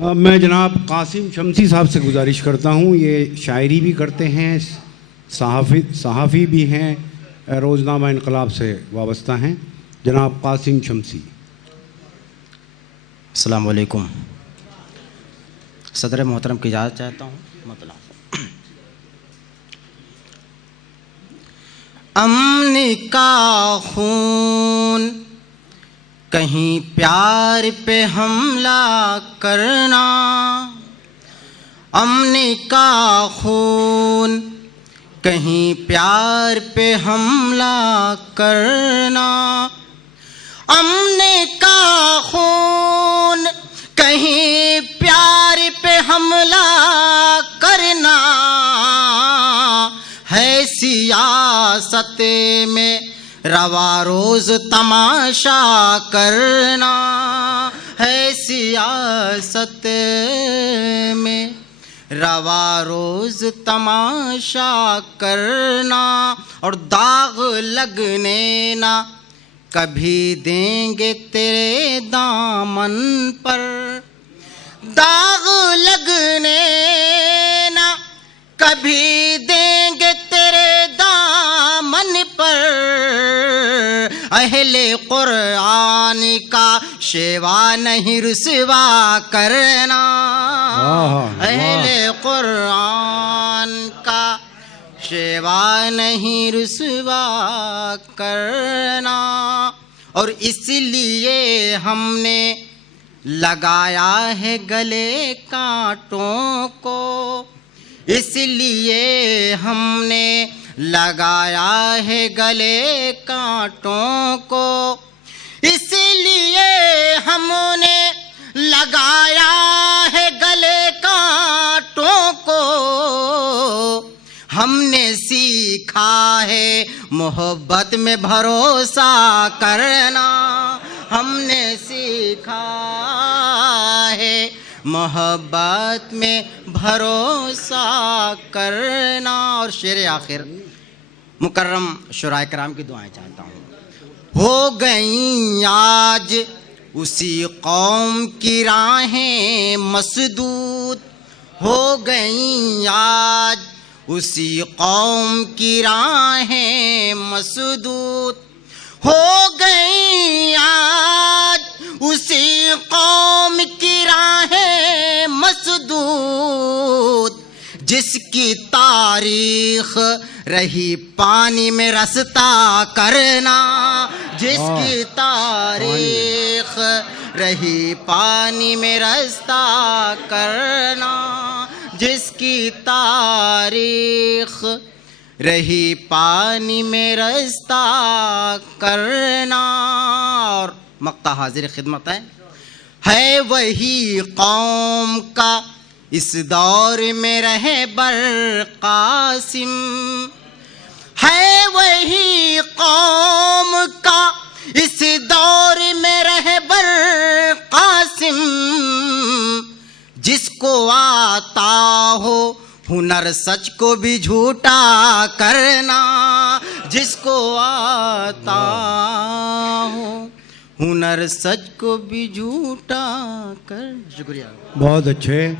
मैं जनाब कासिम शमसी साहब से गुजारिश करता हूँ, ये शायरी भी करते हैं, सहाफ़ी भी हैं, रोज़नामा इनकलाब से वाबस्ता हैं। जनाब कासिम शमसी। अस्सलाम वालेकुम। सदर मोहतरम की इजाज़त चाहता हूँ। मतलब अमन का खून कहीं प्यार पे हमला करना, अमन का खून कहीं प्यार पे हमला करना, अमन का खून कहीं प्यार पे हमला करना, है सियासत में रवा रोज तमाशा करना, है सियासत में रवा रोज तमाशा करना, और दाग लगने ना कभी देंगे तेरे दामन पर, दाग लगने ना कभी देंगे तेरे दामन पर, अहले कुरान का शेवा नहीं रुसवा करना, अहले कुरान का शेवा नहीं रुसवा करना, और इसलिए हमने लगाया है गले कांटों को, इसलिए हमने लगाया है गले कांटों को, इसलिए हमने लगाया है गले कांटों को, हमने सीखा है मोहब्बत में भरोसा करना, हमने सीखा है मोहब्बत में भरोसा करना। और शेर आखिर मुकर्रम शुराए कराम की दुआएं चाहता हूँ। हो गई आज उसी कौम की राहें मसदूद, हो गई आज उसी कौम की राहें मसदूद, हो गई आज उसी कौम की राहें मसदूद, जिसकी तारीख रही पानी में रास्ता करना, जिसकी तारीख रही पानी में रास्ता करना, जिसकी तारीख रही पानी में रास्ता करना। और मक्ता हाजिर खिदमत है वही कौम का इस दौर में रहबर कासिम, है वही कौम का इस दौर में रहबर कासिम, जिसको आता हो हुनर सच को भी झूठा करना, जिसको आता हो हुनर सच को भी झूठा कर। शुक्रिया। बहुत अच्छे।